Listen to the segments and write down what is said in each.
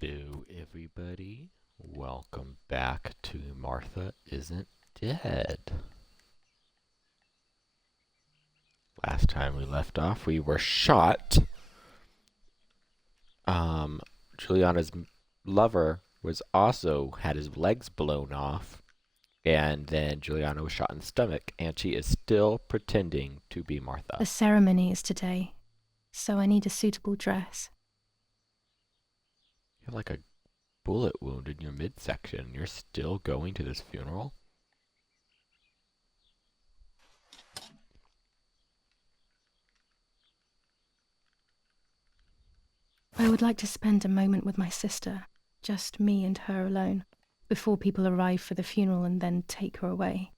Boo, everybody. Welcome back to Martha Isn't Dead. Last time we left off, we were shot. Juliana's lover was also had his legs blown off, and then Juliana was shot in the stomach, and she is still pretending to be Martha. The ceremony is today, so I need a suitable dress. You have like a bullet wound in your midsection, and you're still going to this funeral? I would like to spend a moment with my sister, just me and her alone, before people arrive for the funeral and then take her away.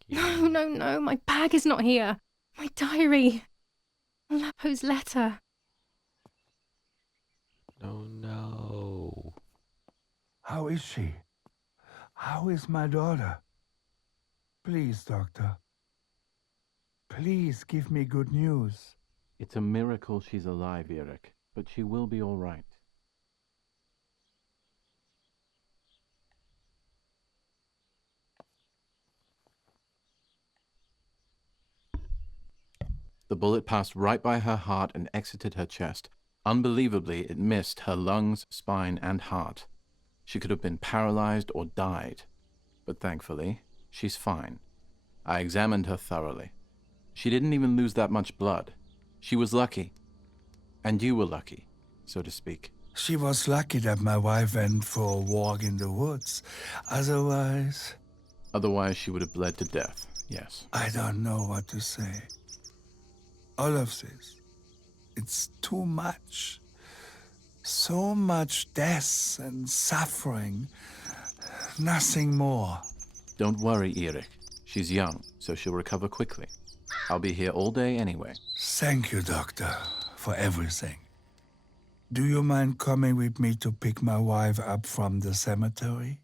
No, my bag is not here. My diary. Lapo's letter. No. How is she? How is my daughter? Please, doctor. Please give me good news. It's a miracle she's alive, Eric, but she will be all right. The bullet passed right by her heart and exited her chest. Unbelievably, it missed her lungs, spine, and heart. She could have been paralyzed or died. But thankfully, she's fine. I examined her thoroughly. She didn't even lose that much blood. She was lucky. And you were lucky, so to speak. She was lucky that my wife went for a walk in the woods. Otherwise, Otherwise, she would have bled to death, yes. I don't know what to say. All of this, it's too much. So much death and suffering. Nothing more. Don't worry, Eric. She's young, so she'll recover quickly. I'll be here all day anyway. Thank you, doctor, for everything. Do you mind coming with me to pick my wife up from the cemetery?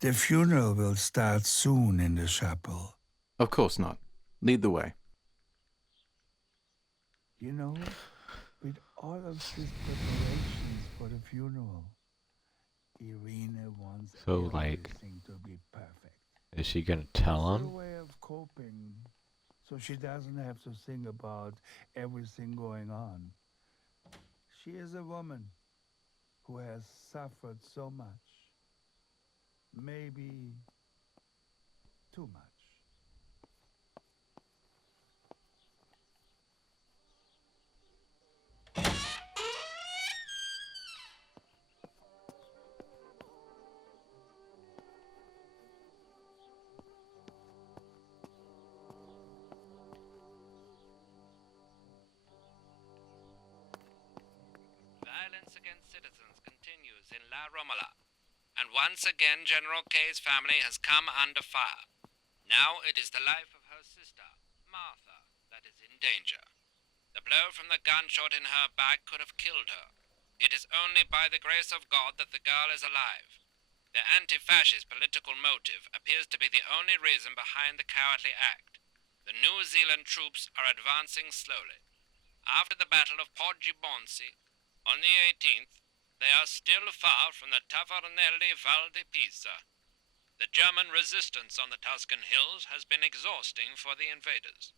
The funeral will start soon in the chapel. Of course not. Lead the way. You know, with all of these preparations for the funeral, Irina wants So, like, everything to be perfect. is she gonna tell It's her him? way of coping, so she doesn't have to think about everything going on. She is a woman who has suffered so much. Maybe too much. Violence against citizens continues in La Romola, and once again General K's family has come under fire. Now it is the life of her sister, Martha, that is in danger. The blow from the gunshot in her back could have killed her. It is only by the grace of God that the girl is alive. The anti-fascist political motive appears to be the only reason behind the cowardly act. The New Zealand troops are advancing slowly. After the Battle of Poggibonsi, on the 18th, they are still far from the Tavernelli Val di Pisa. The German resistance on the Tuscan hills has been exhausting for the invaders.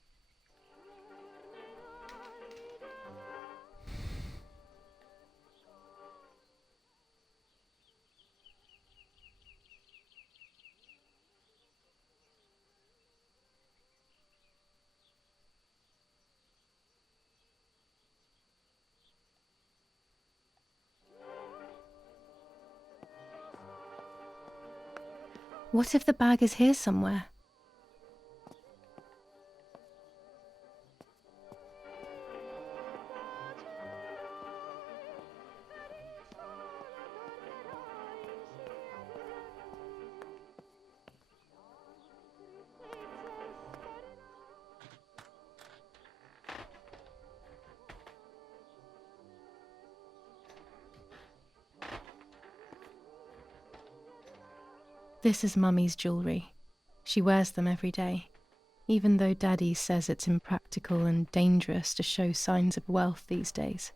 What if the bag is here somewhere? This is Mummy's jewellery. She wears them every day. even though Daddy says it's impractical and dangerous to show signs of wealth these days.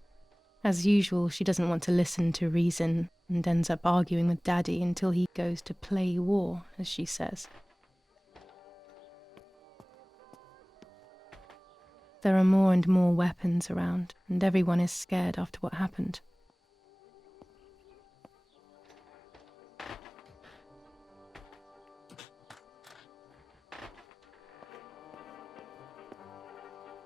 As usual, she doesn't want to listen to reason and ends up arguing with Daddy until he goes to play war, as she says. There are more and more weapons around, and everyone is scared after what happened.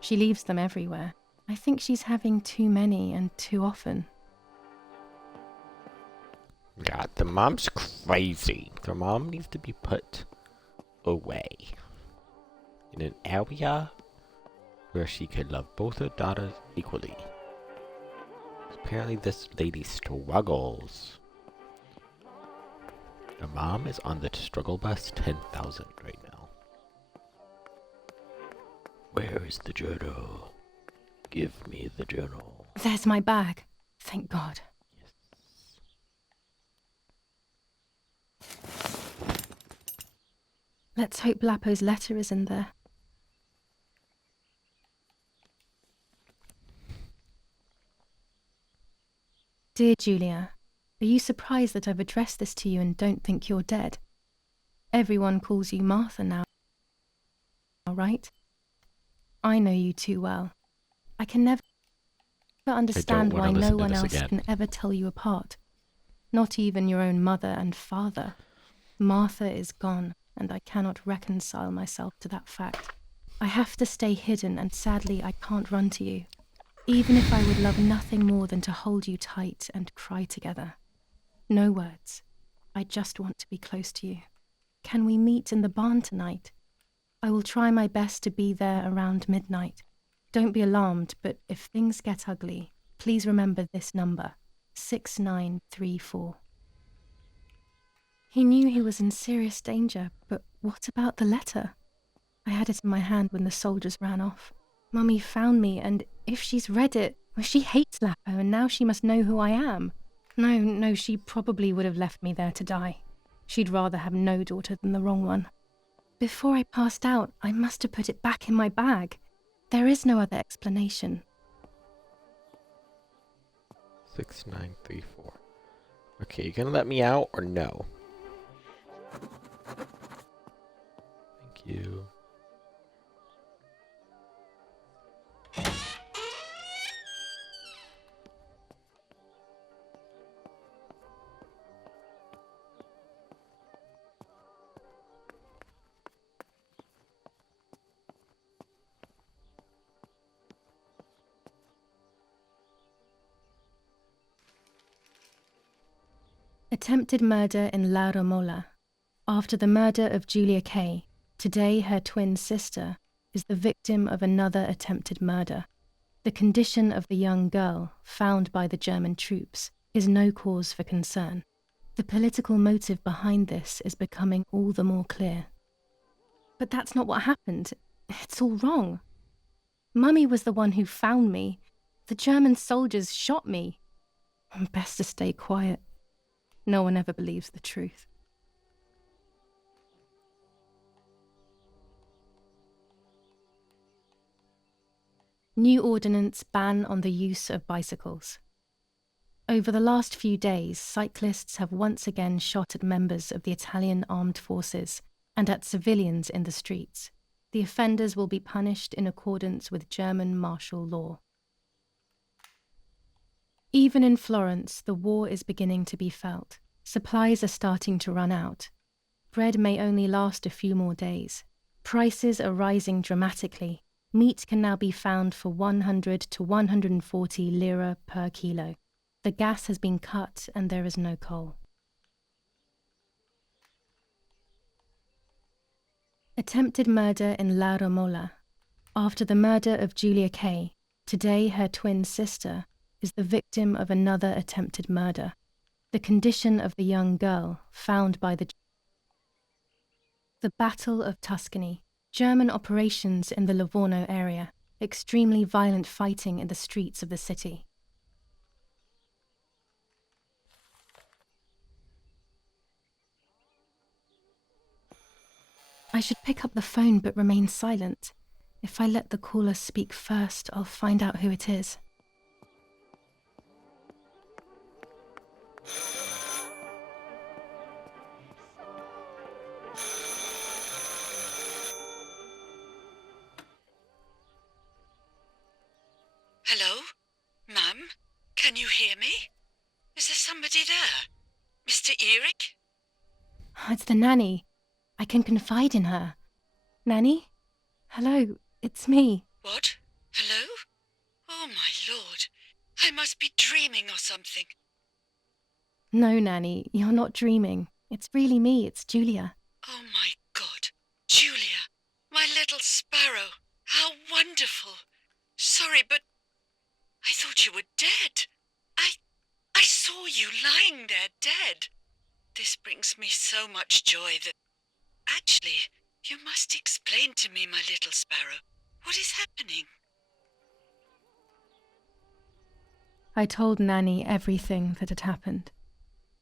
She leaves them everywhere. I think she's having too many and too often. God, the mom's crazy. The mom needs to be put away in an area where she could love both her daughters equally. Apparently this lady struggles. The mom is on the struggle bus 10,000 right now. Where is the journal? Give me the journal. There's my bag. Thank God. Let's hope Lapo's letter is in there. Dear Julia, are you surprised that I've addressed this to you and don't think you're dead? Everyone calls you Martha now, right? I know you too well. I can never understand why wanna no listen to one this else again. can ever tell you apart. Not even your own mother and father. Martha is gone, and I cannot reconcile myself to that fact. I have to stay hidden, and sadly I can't run to you. Even if I would love nothing more than to hold you tight and cry together. No words. I just want to be close to you. Can we meet in the barn tonight? I will try my best to be there around midnight. Don't be alarmed, but if things get ugly, please remember this number, 6934. He knew he was in serious danger, but what about the letter? I had it in my hand when the soldiers ran off. Mummy found me, and if she's read it, well, she hates Lapo, and now she must know who I am. No, she probably would have left me there to die. She'd rather have no daughter than the wrong one. Before I passed out, I must have put it back in my bag. There is no other explanation. 6934. Okay, you gonna let me out or no? Thank you. Attempted murder in La Romola. After the murder of Julia Kay, today her twin sister is the victim of another attempted murder. The condition of the young girl, found by the German troops, is no cause for concern. The political motive behind this is becoming all the more clear. But that's not what happened. It's all wrong. Mummy was the one who found me. The German soldiers shot me. Best to stay quiet. No one ever believes the truth. New ordinance ban on the use of bicycles. Over the last few days, cyclists have once again shot at members of the Italian armed forces and at civilians in the streets. The offenders will be punished in accordance with German martial law. Even in Florence, the war is beginning to be felt. Supplies are starting to run out. Bread may only last a few more days. Prices are rising dramatically. Meat can now be found for 100 to 140 lira per kilo. The gas has been cut and there is no coal. Attempted murder in La Romola. After the murder of Julia Kay, today her twin sister is the victim of another attempted murder. The condition of the young girl, found by the Battle of Tuscany. German operations in the Livorno area. Extremely violent fighting in the streets of the city. I should pick up the phone but remain silent. If I let the caller speak first, I'll find out who it is. Hello? Mum? Can you hear me? Is there somebody there? Mr. Eric? It's the nanny. I can confide in her. Nanny? Hello, it's me. What? Hello? Oh, my lord. I must be dreaming or something. No, Nanny, you're not dreaming. It's really me, it's Julia. Oh, my God. Julia, my little sparrow. How wonderful. Sorry, but I thought you were dead. I saw you lying there dead. This brings me so much joy that... Actually, you must explain to me, my little sparrow. What is happening? I told Nanny everything that had happened.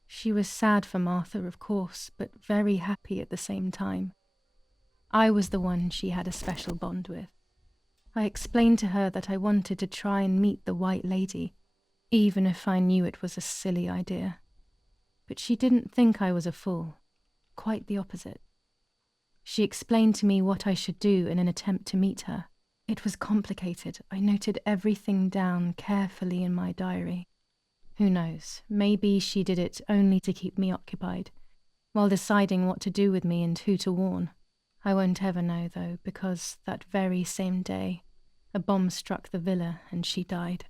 She was sad for Martha, of course, but very happy at the same time. I was the one she had a special bond with. I explained to her that I wanted to try and meet the White Lady, even if I knew it was a silly idea. But she didn't think I was a fool. Quite the opposite. She explained to me what I should do in an attempt to meet her. It was complicated. I noted everything down carefully in my diary. Who knows, maybe she did it only to keep me occupied, while deciding what to do with me and who to warn. I won't ever know, though, because that very same day, a bomb struck the villa and she died.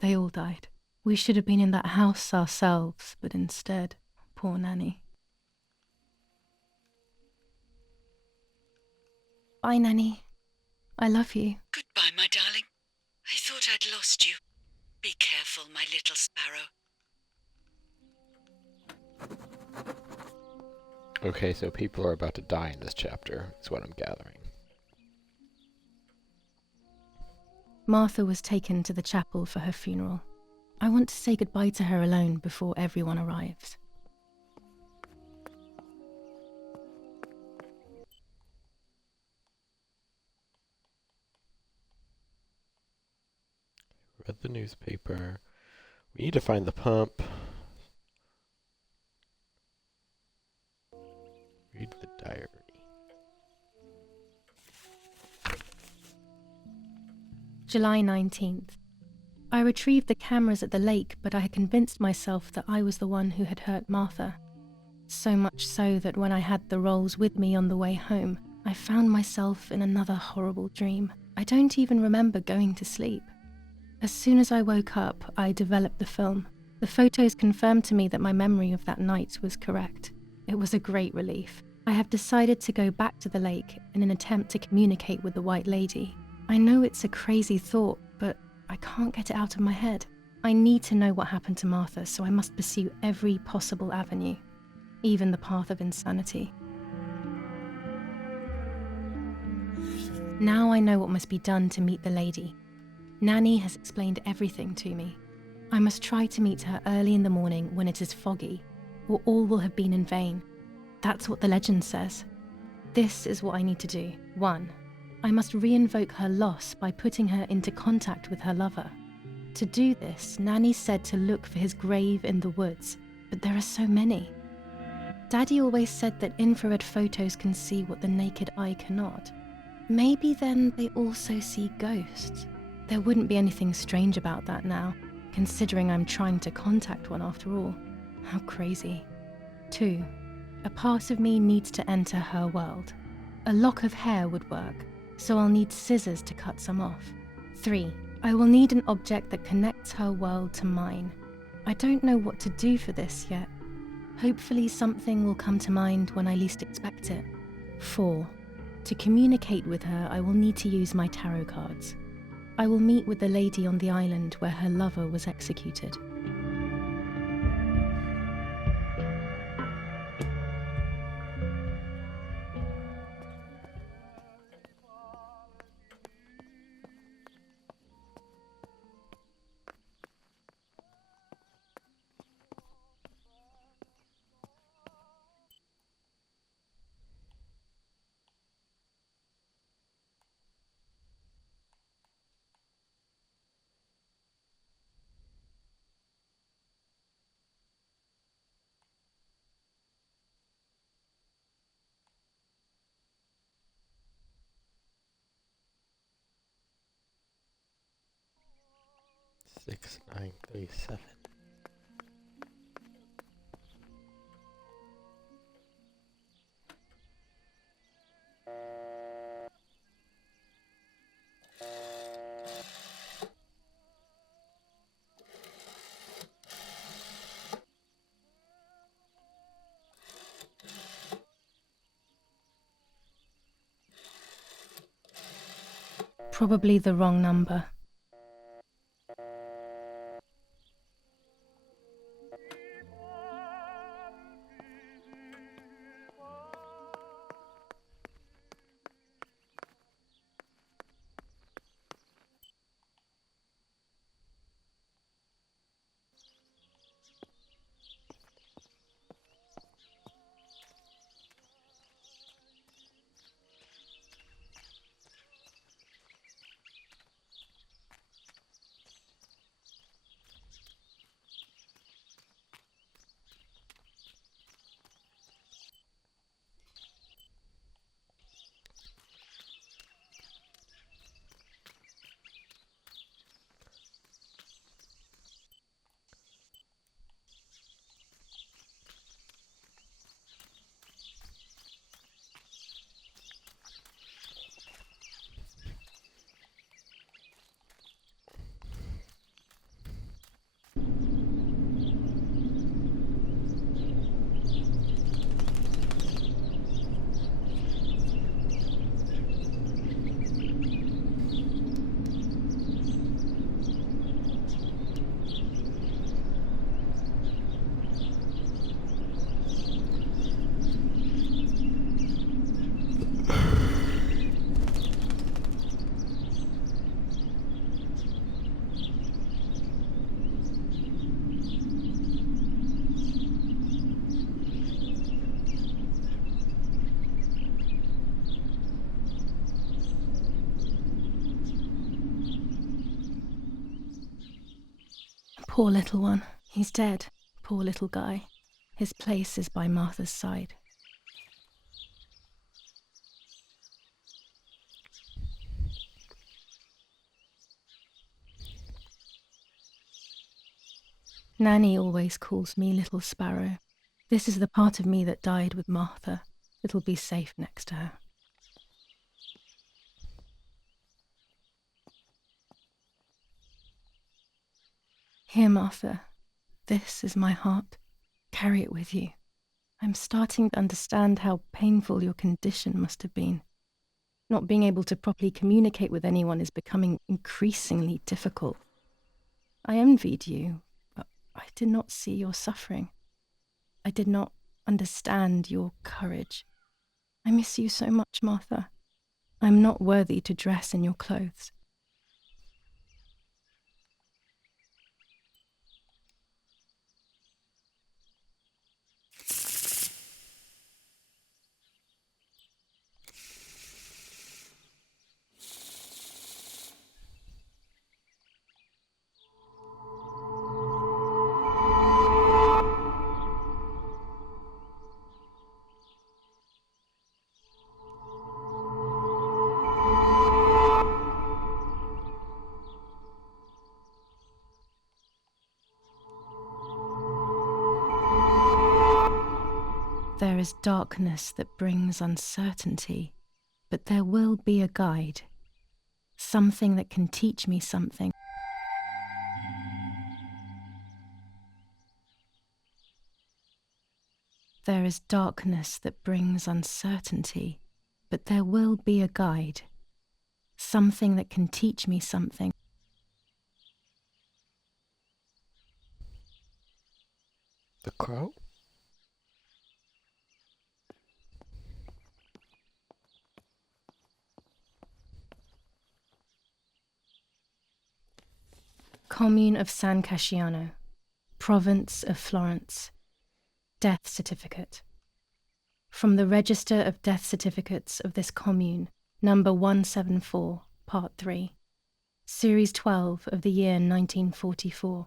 They all died. We should have been in that house ourselves, but instead, poor Nanny. Bye, Nanny. I love you. Goodbye, my darling. I thought I'd lost you. Be careful, my little sparrow. Okay, so people are about to die in this chapter, is what I'm gathering. Martha was taken to the chapel for her funeral. I want to say goodbye to her alone before everyone arrives. Read the newspaper. We need to find the pump. Read the diary. July 19th. I retrieved the cameras at the lake, but I had convinced myself that I was the one who had hurt Martha. So much so that when I had the rolls with me on the way home, I found myself in another horrible dream. I don't even remember going to sleep. As soon as I woke up, I developed the film. The photos confirmed to me that my memory of that night was correct. It was a great relief. I have decided to go back to the lake in an attempt to communicate with the White Lady. I know it's a crazy thought, but I can't get it out of my head. I need to know what happened to Martha, so I must pursue every possible avenue, even the path of insanity. Now I know what must be done to meet the lady. Nanny has explained everything to me. I must try to meet her early in the morning when it is foggy, or all will have been in vain. That's what the legend says. This is what I need to do. 1. I must reinvoke her loss by putting her into contact with her lover. To do this, Nanny said to look for his grave in the woods, but there are so many. Daddy always said that infrared photos can see what the naked eye cannot. Maybe then they also see ghosts. There wouldn't be anything strange about that now, considering I'm trying to contact one after all. How crazy. 2. A part of me needs to enter her world. A lock of hair would work, so I'll need scissors to cut some off. 3. I will need an object that connects her world to mine. I don't know what to do for this yet. Hopefully something will come to mind when I least expect it. 4. To communicate with her, I will need to use my tarot cards. I will meet with the lady on the island where her lover was executed. 6937. Probably the wrong number. Poor little one. He's dead. Poor little guy. His place is by Martha's side. Nanny always calls me Little Sparrow. This is the part of me that died with Martha. It'll be safe next to her. Here, Martha. This is my heart. Carry it with you. I'm starting to understand how painful your condition must have been. Not being able to properly communicate with anyone is becoming increasingly difficult. I envied you, but I did not see your suffering. I did not understand your courage. I miss you so much, Martha. I'm not worthy to dress in your clothes. There is darkness that brings uncertainty, but there will be a guide, something that can teach me something. There is darkness that brings uncertainty, but there will be a guide, something that can teach me something. The crow? Commune of San Casciano, Province of Florence. Death certificate. From the Register of Death Certificates of this commune, number 174, part 3, series 12 of the year 1944.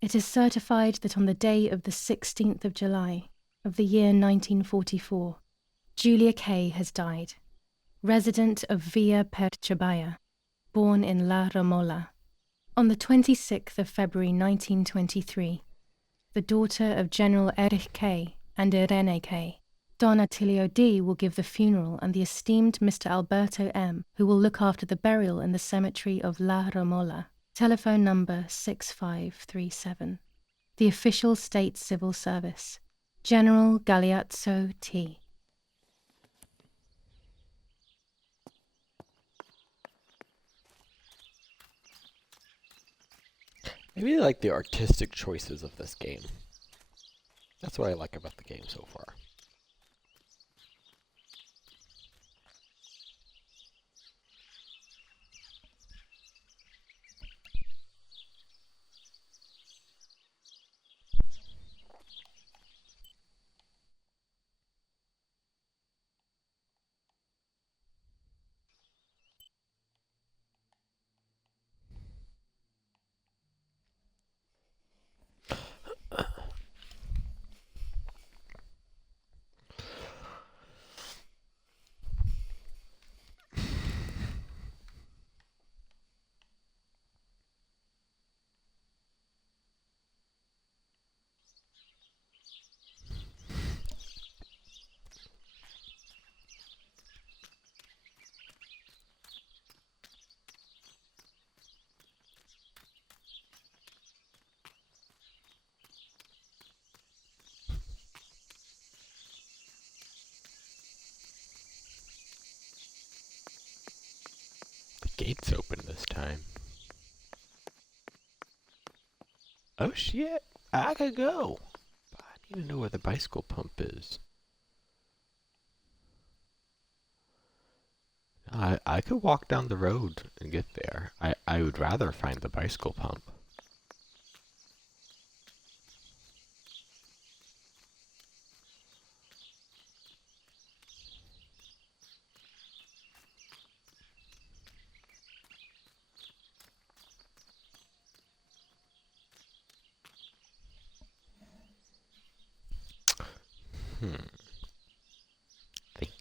It is certified that on the day of the 16th of July of the year 1944, Julia Kay has died, resident of Via per Ciabaia, born in La Romola. On the 26th of February 1923, the daughter of General Erich K. and Irene K., Don Attilio D. will give the funeral, and the esteemed Mr. Alberto M., who will look after the burial in the cemetery of La Romola. Telephone number 6537. The official state civil service. General Galeazzo T. I really like the artistic choices of this game. That's what I like about the game so far. The gate's open this time. Oh shit, I could go. But I need to know where the bicycle pump is. I could walk down the road and get there. I would rather find the bicycle pump. Think.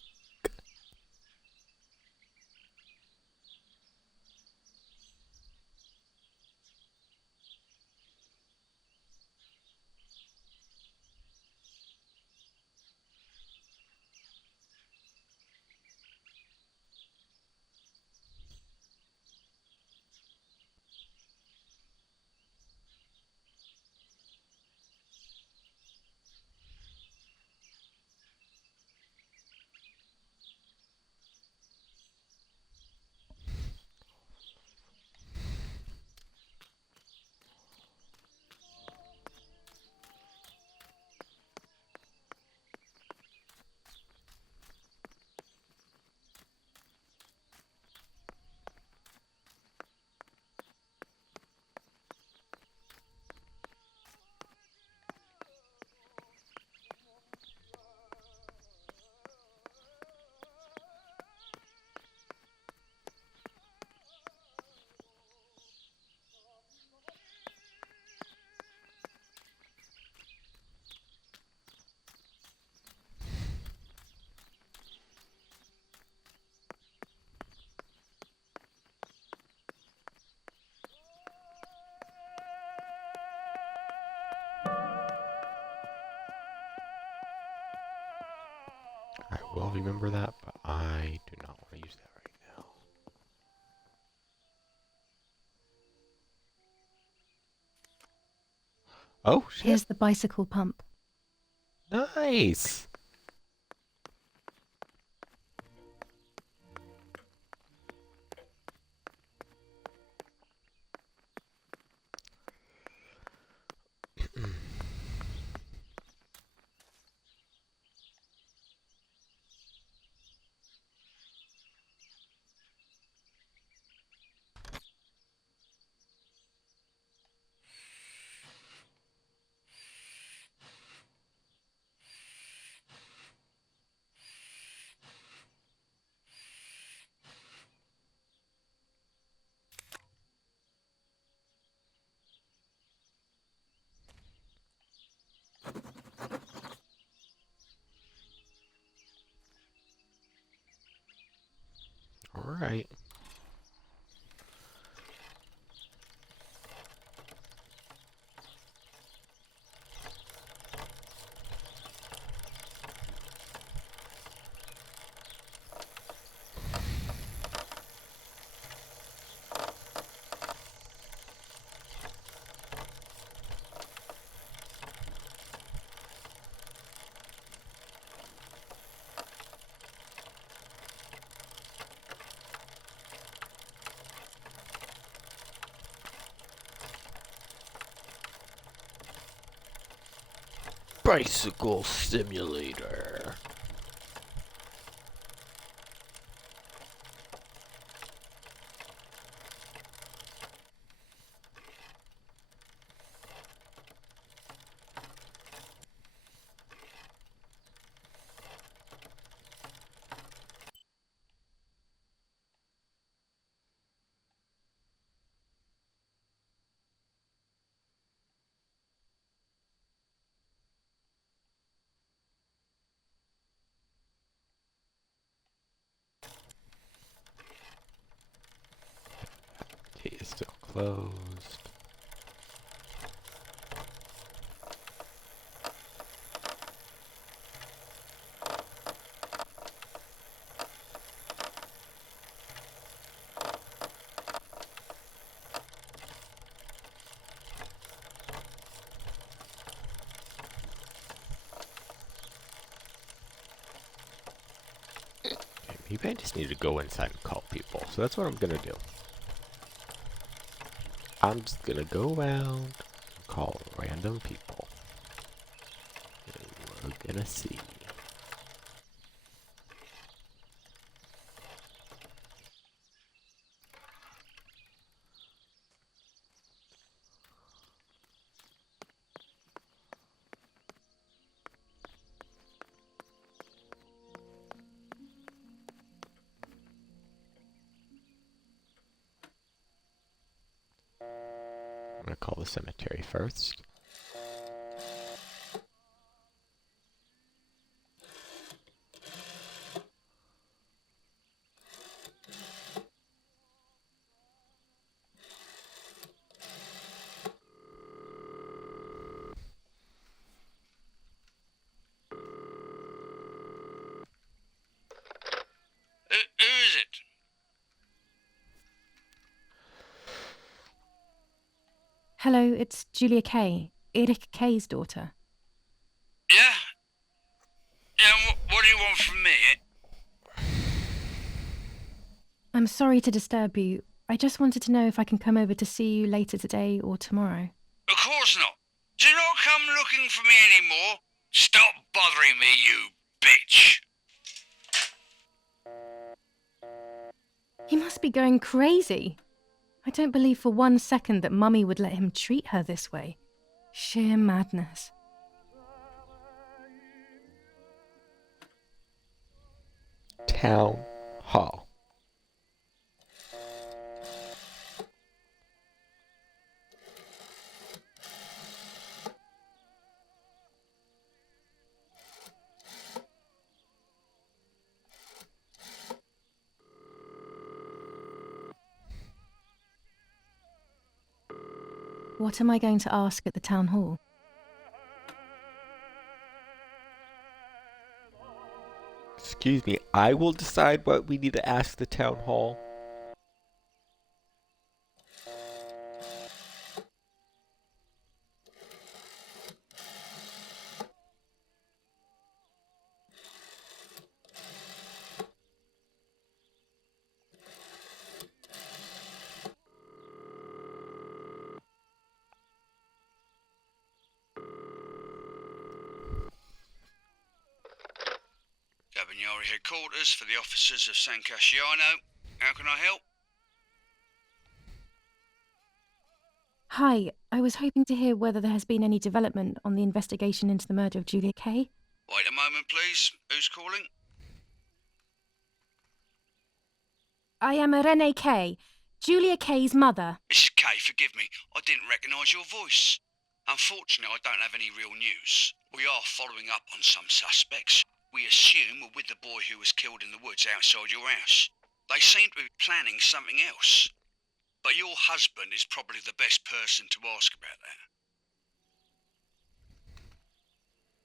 I will remember that, but I do not want to use that right now. Oh, shit. Here's the bicycle pump. Nice. All right. Bicycle simulator. Gate is still closed. Maybe I just need to go inside and call people. So that's what I'm gonna do. I'm just gonna go around and call random people. And we're gonna see. I'm gonna call the cemetery first. Who is it? Hello, it's Julia Kay, Erik Kay's daughter. Yeah? Yeah, what do you want from me? I'm sorry to disturb you. I just wanted to know if I can come over to see you later today or tomorrow. Of course not. Do not come looking for me anymore. Stop bothering me, you bitch. He must be going crazy. I don't believe for 1 second that Mummy would let him treat her this way. Sheer madness. Town Hall. What am I going to ask at the town hall? Excuse me, I will decide what we need to ask the town hall. Cabanari headquarters for the officers of San Casciano. How can I help? Hi, I was hoping to hear whether there has been any development on the investigation into the murder of Julia Kay. Wait a moment, please. Who's calling? I am Irene Kay, Julia Kay's mother. Mrs. Kay, forgive me. I didn't recognise your voice. Unfortunately, I don't have any real news. We are following up on some suspects. We assume we're with the boy who was killed in the woods outside your house. They seem to be planning something else. But your husband is probably the best person to ask about that.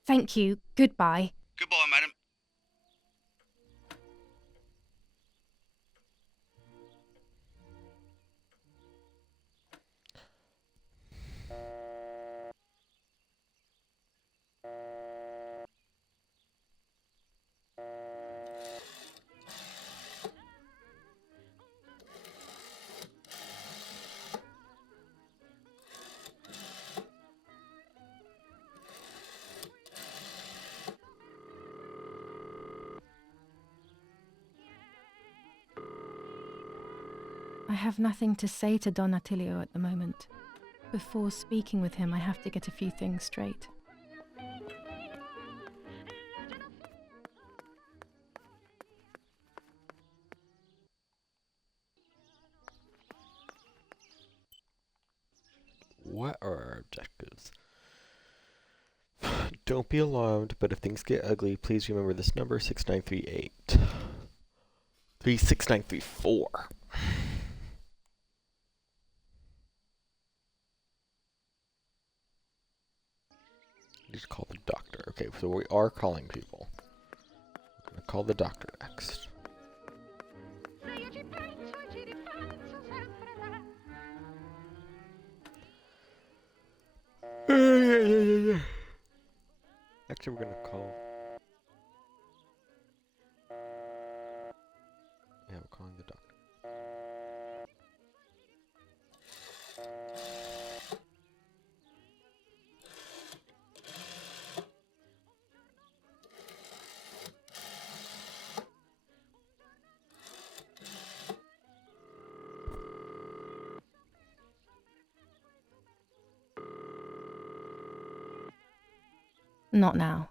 Thank you. Goodbye. Goodbye, madam. I have nothing to say to Don Attilio at the moment. Before speaking with him, I have to get a few things straight. What are our objectives? Don't be alarmed, but if things get ugly, please remember this number 6938. 36934. Need to call the doctor. Okay, so we are calling people. We're gonna call the doctor next. Actually, we're gonna call. Yeah, we're calling the doctor. Not now.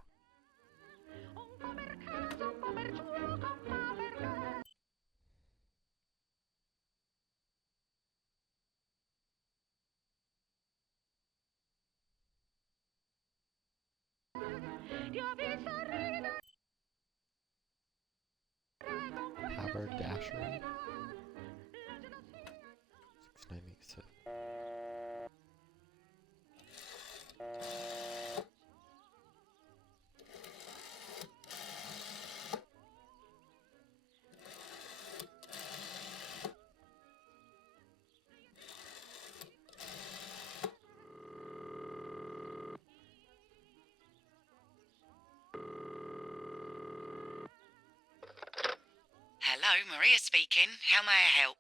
Haberdashery. 6987. Hello, Maria speaking. How may I help?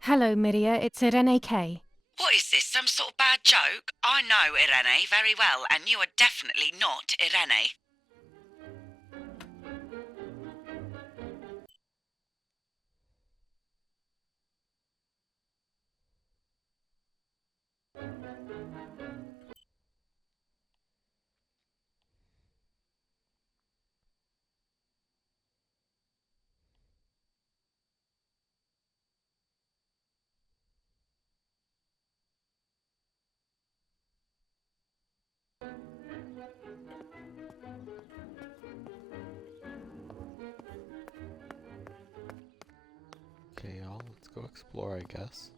Hello, Miria. It's Irene K. What is this, some sort of bad joke? I know Irene very well, and you are definitely not Irene. Okay, y'all, let's go explore, I guess.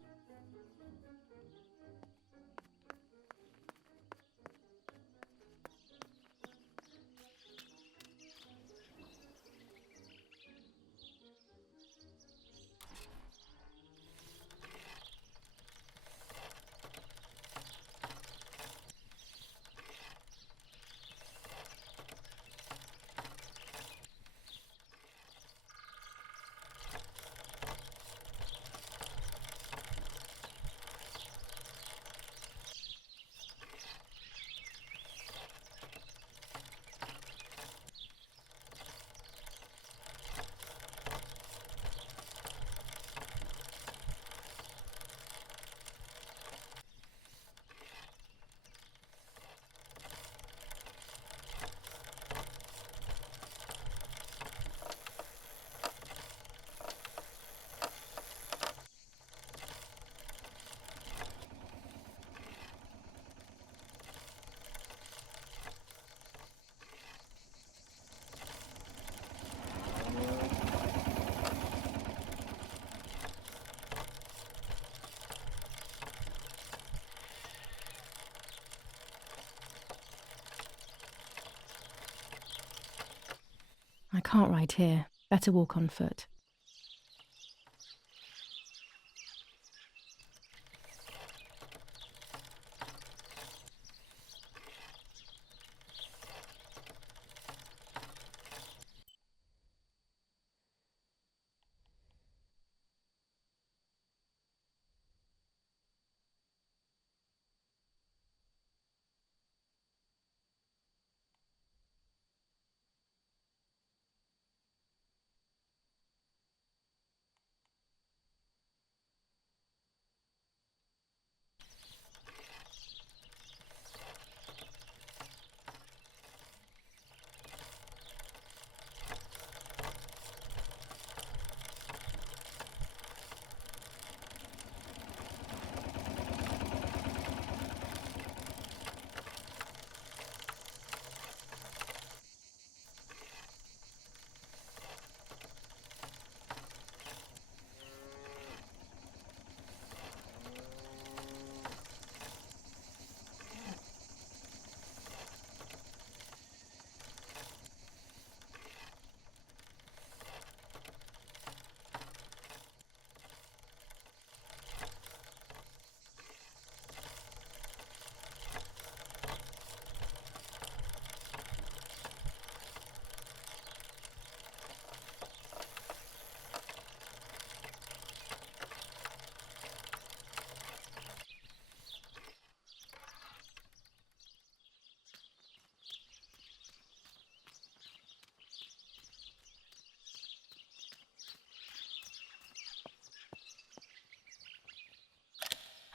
I can't ride here. Better walk on foot.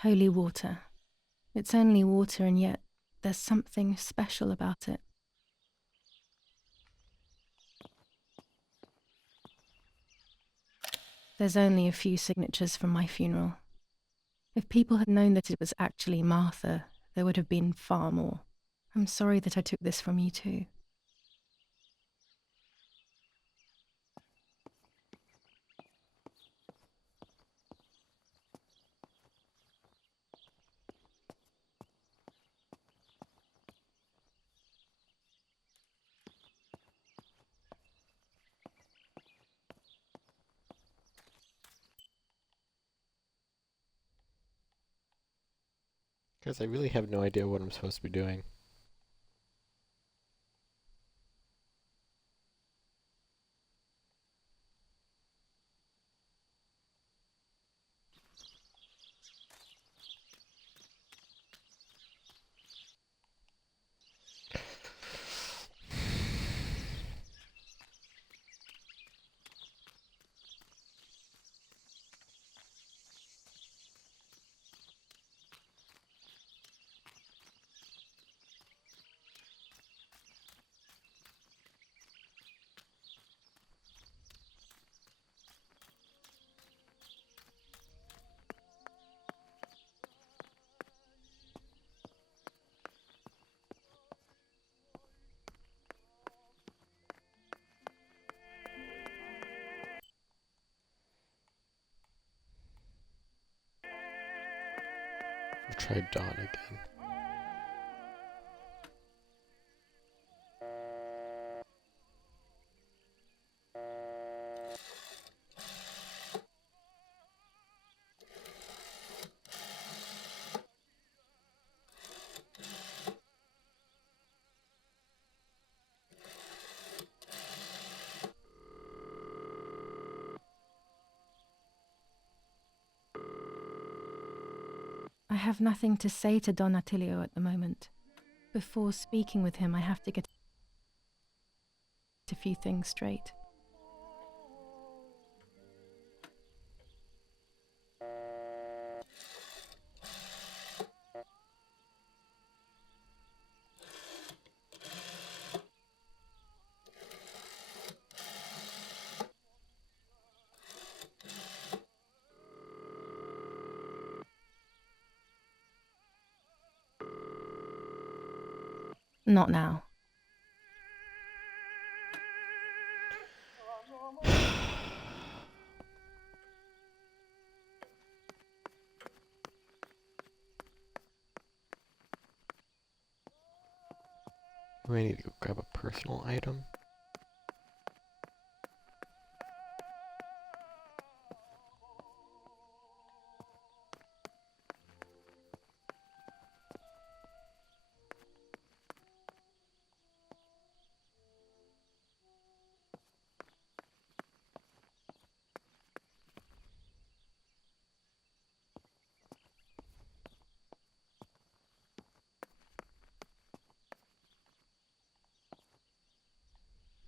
Holy water. It's only water, and yet there's something special about it. There's only a few signatures from my funeral. If people had known that it was actually Martha, there would have been far more. I'm sorry that I took this from you too. Guys, I really have no idea what I'm supposed to be doing. I'll try Dawn again. I have nothing to say to Don Attilio at the moment. Before speaking with him, I have to get a few things straight. Not now. Do I need to go grab a personal item?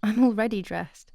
I'm already dressed.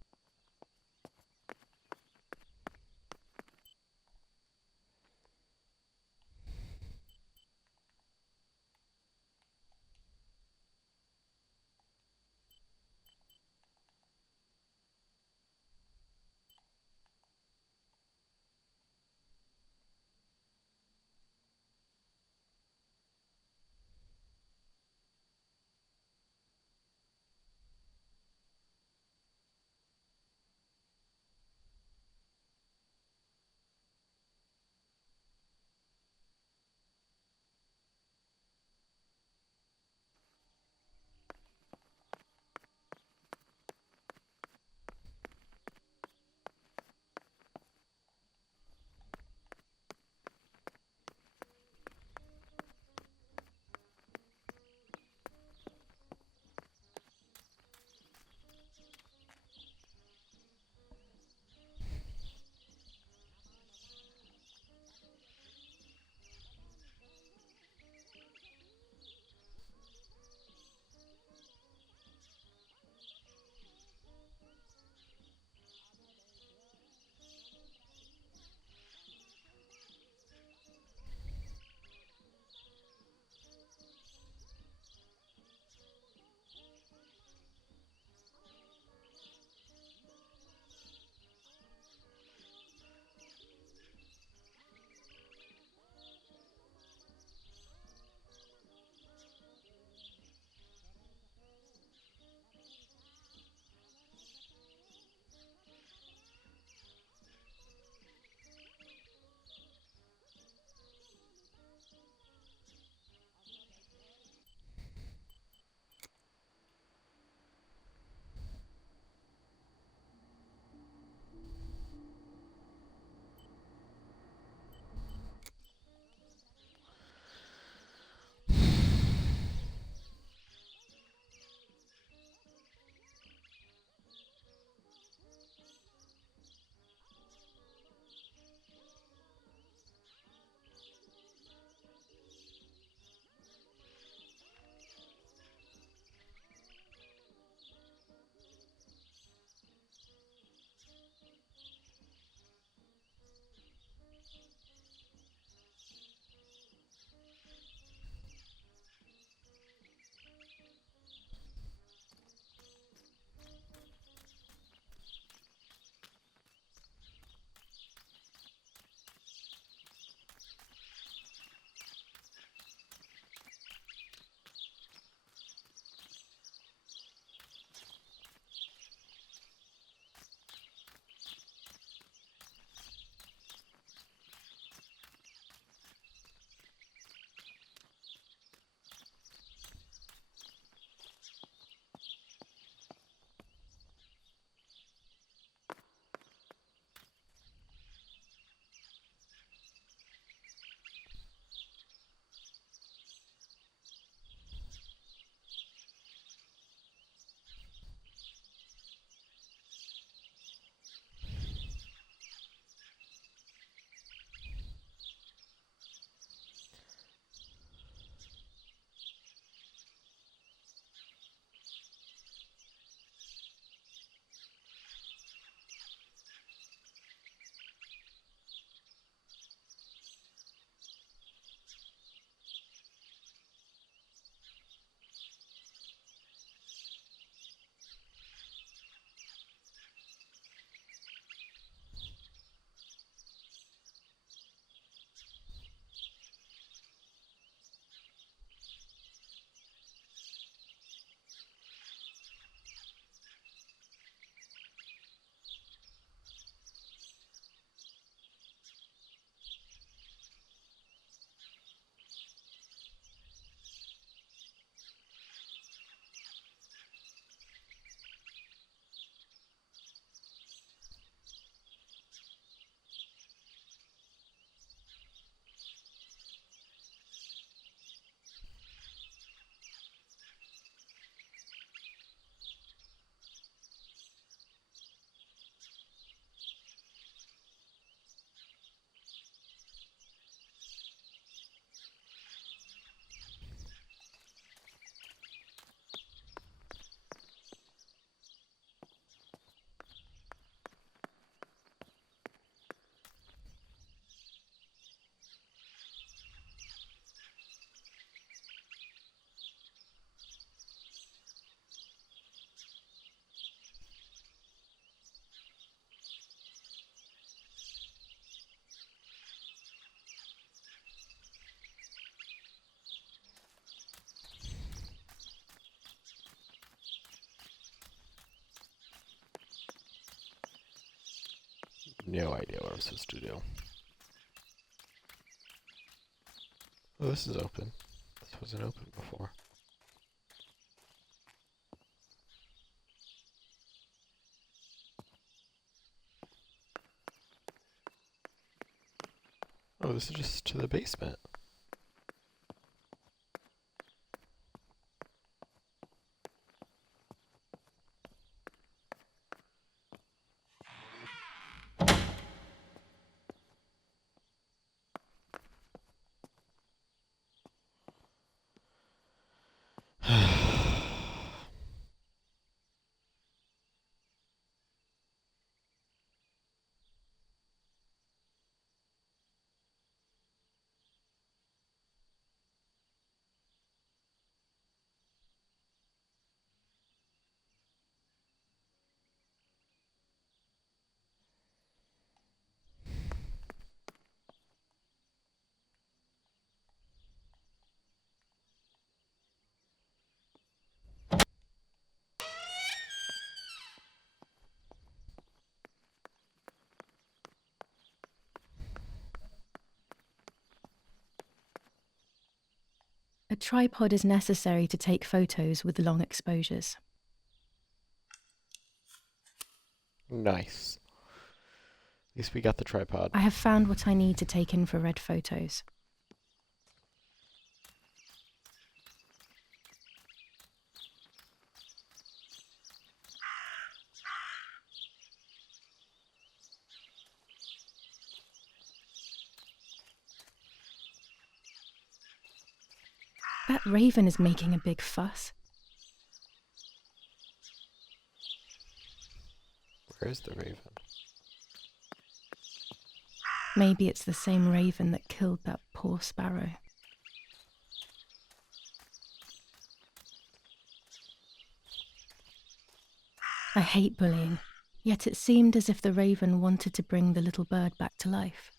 no idea what I'm supposed to do. Oh, this is open. This wasn't open before. Oh, this is just to the basement. A tripod is necessary to take photos with long exposures. Nice. At least we got the tripod. I have found what I need to take infrared photos. That raven is making a big fuss. Where is the raven? Maybe it's the same raven that killed that poor sparrow. I hate bullying, yet it seemed as if the raven wanted to bring the little bird back to life.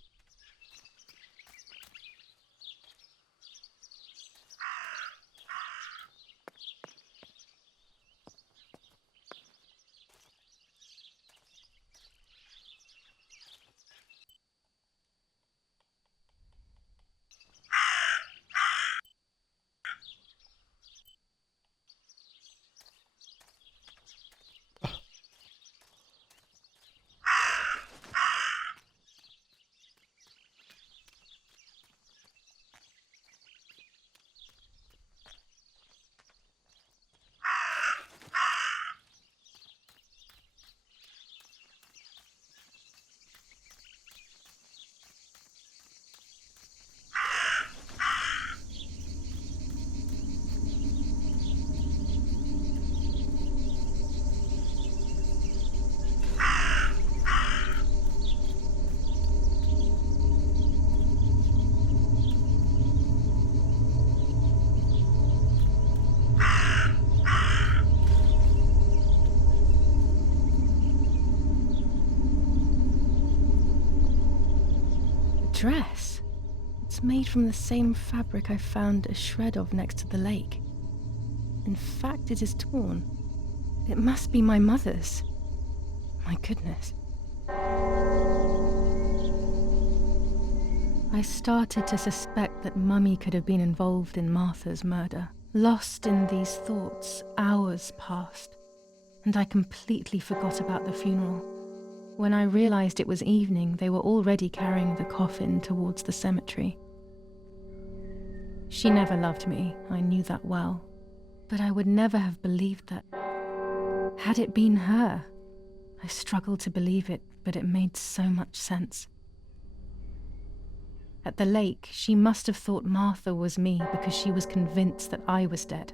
Dress. It's made from the same fabric I found a shred of next to the lake. In fact, it is torn. It must be my mother's. My goodness. I started to suspect that Mummy could have been involved in Martha's murder. Lost in these thoughts, hours passed, and I completely forgot about the funeral. When I realized it was evening, they were already carrying the coffin towards the cemetery. She never loved me, I knew that well. But I would never have believed that. Had it been her? I struggled to believe it, but it made so much sense. At the lake, she must have thought Martha was me because she was convinced that I was dead.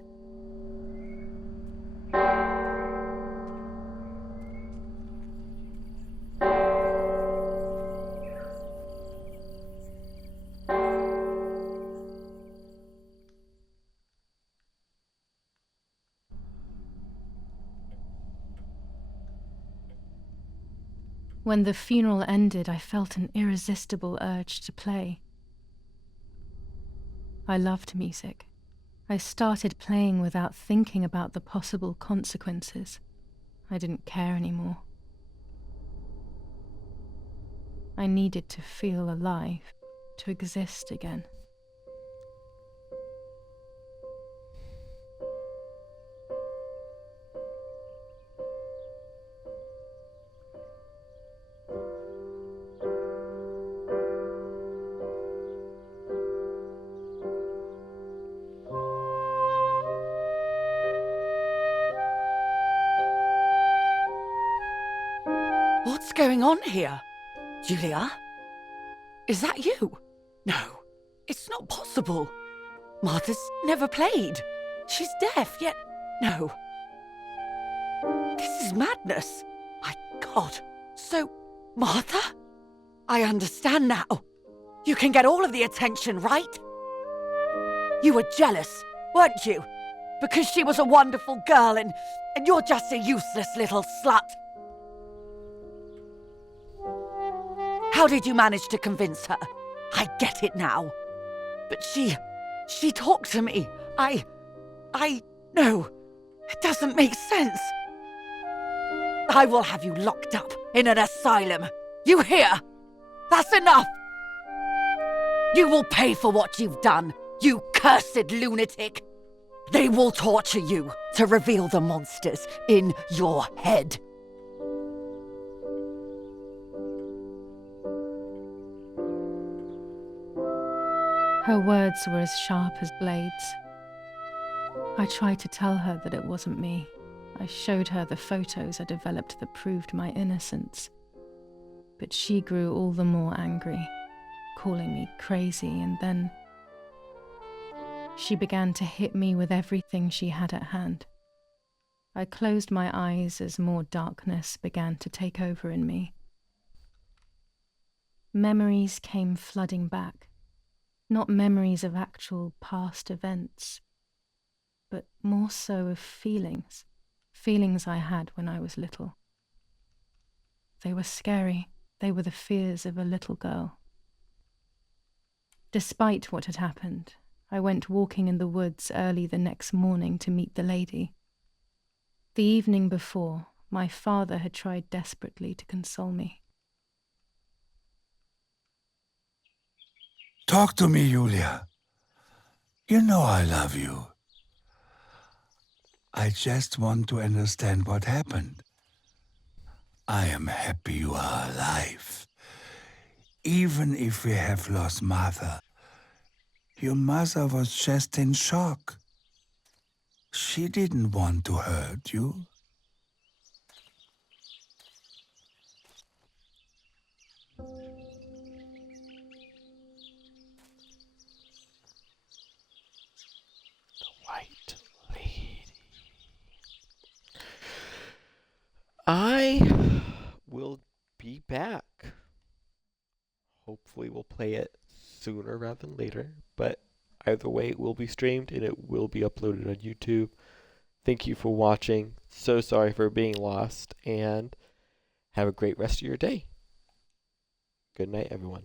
When the funeral ended, I felt an irresistible urge to play. I loved music. I started playing without thinking about the possible consequences. I didn't care anymore. I needed to feel alive, to exist again. What's going on here? Julia? Is that you? No, it's not possible. Martha's never played. She's deaf, yet no. This is madness. My God. So, Martha? I understand now. You can get all of the attention, right? You were jealous, weren't you? Because she was a wonderful girl and you're just a useless little slut. How did you manage to convince her? I get it now. But she talked to me. No, it doesn't make sense. I will have you locked up in an asylum. You hear? That's enough. You will pay for what you've done, you cursed lunatic. They will torture you to reveal the monsters in your head. Her words were as sharp as blades. I tried to tell her that it wasn't me. I showed her the photos I developed that proved my innocence. But she grew all the more angry, calling me crazy, and then she began to hit me with everything she had at hand. I closed my eyes as more darkness began to take over in me. Memories came flooding back. Not memories of actual past events, but more so of feelings I had when I was little. They were scary. They were the fears of a little girl. Despite what had happened, I went walking in the woods early the next morning to meet the lady. The evening before, my father had tried desperately to console me. Talk to me, Julia. You know I love you. I just want to understand what happened. I am happy you are alive. Even if we have lost Martha, your mother was just in shock. She didn't want to hurt you. White lady. I will be back. Hopefully we'll play it sooner rather than later, but either way it will be streamed and it will be uploaded on YouTube. Thank you for watching. So sorry for being lost, and have a great rest of your day. Good night, everyone.